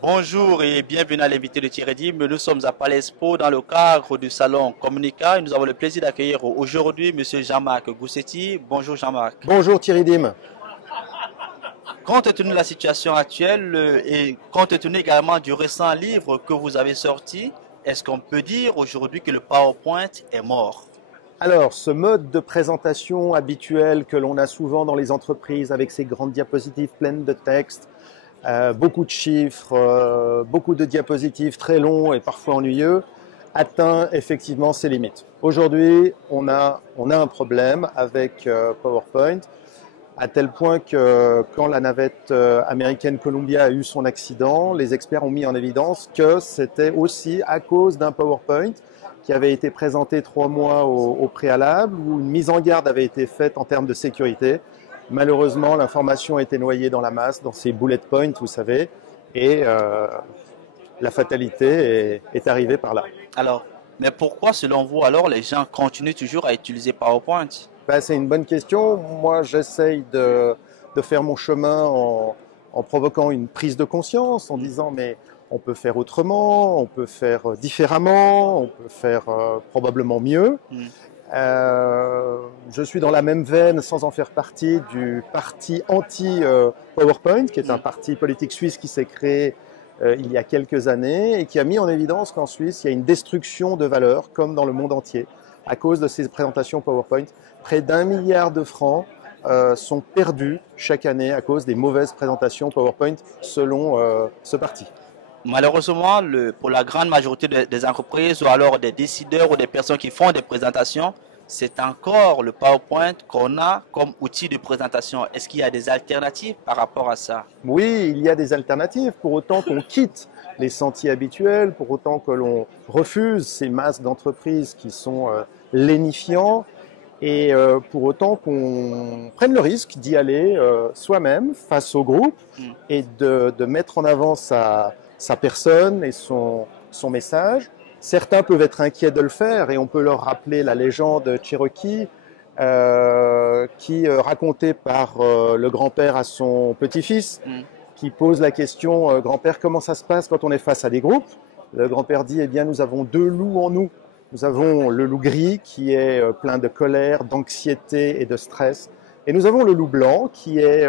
Bonjour et bienvenue à l'invité de Thierry Dim. Nous sommes à Palais Expo dans le cadre du salon Communica et nous avons le plaisir d'accueillir aujourd'hui Monsieur Jean-Marc Goussetti. Bonjour Jean-Marc. Bonjour Thierry Dim. Compte tenu de la situation actuelle et compte tenu également du récent livre que vous avez sorti, est-ce qu'on peut dire aujourd'hui que le PowerPoint est mort? Alors, ce mode de présentation habituel que l'on a souvent dans les entreprises avec ces grandes diapositives pleines de texte, beaucoup de chiffres, beaucoup de diapositives très longs et parfois ennuyeux, atteint effectivement ses limites. Aujourd'hui, on a un problème avec PowerPoint, à tel point que quand la navette américaine Columbia a eu son accident, les experts ont mis en évidence que c'était aussi à cause d'un PowerPoint qui avait été présenté 3 mois au préalable, où une mise en garde avait été faite en termes de sécurité. Malheureusement, l'information a été noyée dans la masse, dans ces bullet points, vous savez, et la fatalité est arrivée par là. Alors, mais pourquoi selon vous alors les gens continuent toujours à utiliser PowerPoint? Ben, c'est une bonne question. Moi, j'essaye de faire mon chemin en provoquant une prise de conscience, en disant mais on peut faire autrement, on peut faire différemment, on peut faire probablement mieux. Je suis dans la même veine, sans en faire partie, du parti anti-PowerPoint, qui est un parti politique suisse qui s'est créé il y a quelques années et qui a mis en évidence qu'en Suisse, il y a une destruction de valeurs, comme dans le monde entier, à cause de ces présentations PowerPoint. Près d'1 milliard de francs sont perdus chaque année à cause des mauvaises présentations PowerPoint, selon ce parti. Malheureusement, pour la grande majorité des entreprises ou alors des décideurs ou des personnes qui font des présentations, c'est encore le PowerPoint qu'on a comme outil de présentation. Est-ce qu'il y a des alternatives par rapport à ça? Oui, il y a des alternatives, pour autant qu'on quitte les sentiers habituels, pour autant que l'on refuse ces masses d'entreprises qui sont lénifiants, et pour autant qu'on prenne le risque d'y aller soi-même face au groupe et de mettre en avant sa personne et son message. Certains peuvent être inquiets de le faire et on peut leur rappeler la légende Cherokee qui racontée par le grand-père à son petit-fils qui pose la question grand-père, comment ça se passe quand on est face à des groupes? Le grand-père dit, eh bien nous avons 2 loups en nous. Nous avons le loup gris qui est plein de colère, d'anxiété et de stress. Et nous avons le loup blanc qui est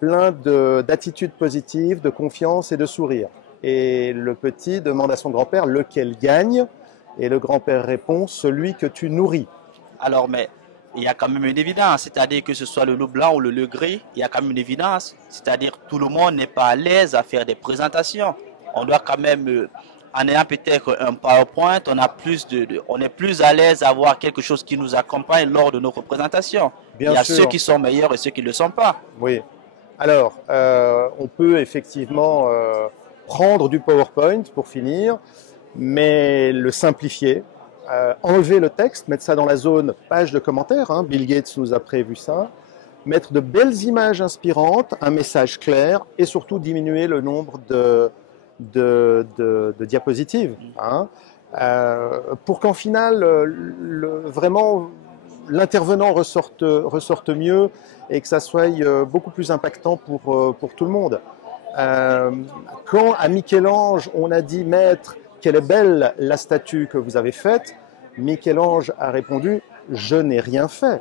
plein d'attitudes positives, de confiance et de sourire. Et le petit demande à son grand-père lequel gagne. Et le grand-père répond celui que tu nourris. Alors, mais il y a quand même une évidence, c'est-à-dire que ce soit le loup blanc ou le loup gris, il y a quand même une évidence. C'est-à-dire que tout le monde n'est pas à l'aise à faire des présentations. On doit quand même... en ayant peut-être un PowerPoint, on est plus à l'aise à avoir quelque chose qui nous accompagne lors de nos représentations. Il y a ceux qui sont meilleurs et ceux qui ne le sont pas. Oui. Alors, on peut effectivement prendre du PowerPoint pour finir, mais le simplifier, enlever le texte, mettre ça dans la zone page de commentaires. Hein, Bill Gates nous a prévu ça. Mettre de belles images inspirantes, un message clair et surtout diminuer le nombre de diapositives, hein, pour qu'en final, vraiment, l'intervenant ressorte mieux et que ça soit beaucoup plus impactant pour tout le monde. Quand à Michel-Ange, on a dit « Maître, quelle est belle la statue que vous avez faite », Michel-Ange a répondu « Je n'ai rien fait.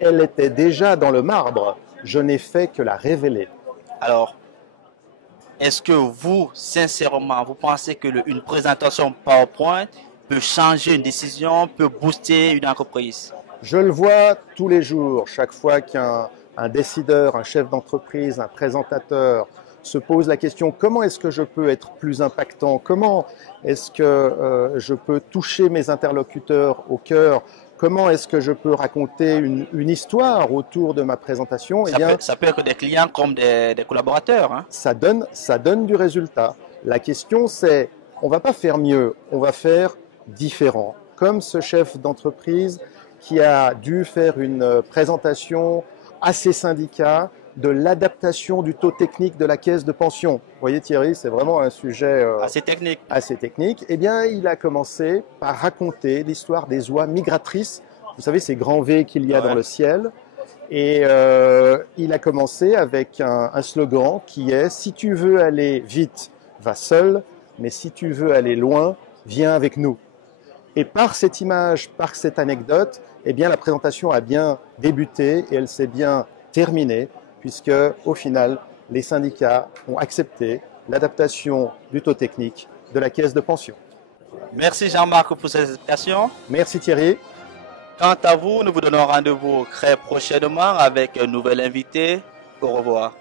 Elle était déjà dans le marbre. Je n'ai fait que la révéler. » Alors, est-ce que vous, sincèrement, vous pensez qu'une présentation PowerPoint peut changer une décision, peut booster une entreprise? Je le vois tous les jours, chaque fois qu'un décideur, un chef d'entreprise, un présentateur se pose la question comment est-ce que je peux être plus impactant, comment est-ce que je peux toucher mes interlocuteurs au cœur, comment est-ce que je peux raconter une histoire autour de ma présentation. Ça peut être des clients comme des collaborateurs. Hein. Ça donne du résultat. La question c'est, on ne va pas faire mieux, on va faire différent. Comme ce chef d'entreprise qui a dû faire une présentation à ses syndicats de l'adaptation du taux technique de la caisse de pension. Vous voyez Thierry, c'est vraiment un sujet assez technique. Eh bien, il a commencé par raconter l'histoire des oies migratrices. Vous savez, ces grands V qu'il y a dans le ciel. Et il a commencé avec un slogan qui est « Si tu veux aller vite, va seul, mais si tu veux aller loin, viens avec nous. Et par cette image, par cette anecdote, eh bien, la présentation a bien débuté et elle s'est bien terminée, puisque au final, les syndicats ont accepté l'adaptation du taux technique de la caisse de pension. Merci Jean-Marc pour ces explications. Merci Thierry. Quant à vous, nous vous donnons rendez-vous très prochainement avec un nouvel invité. Au revoir.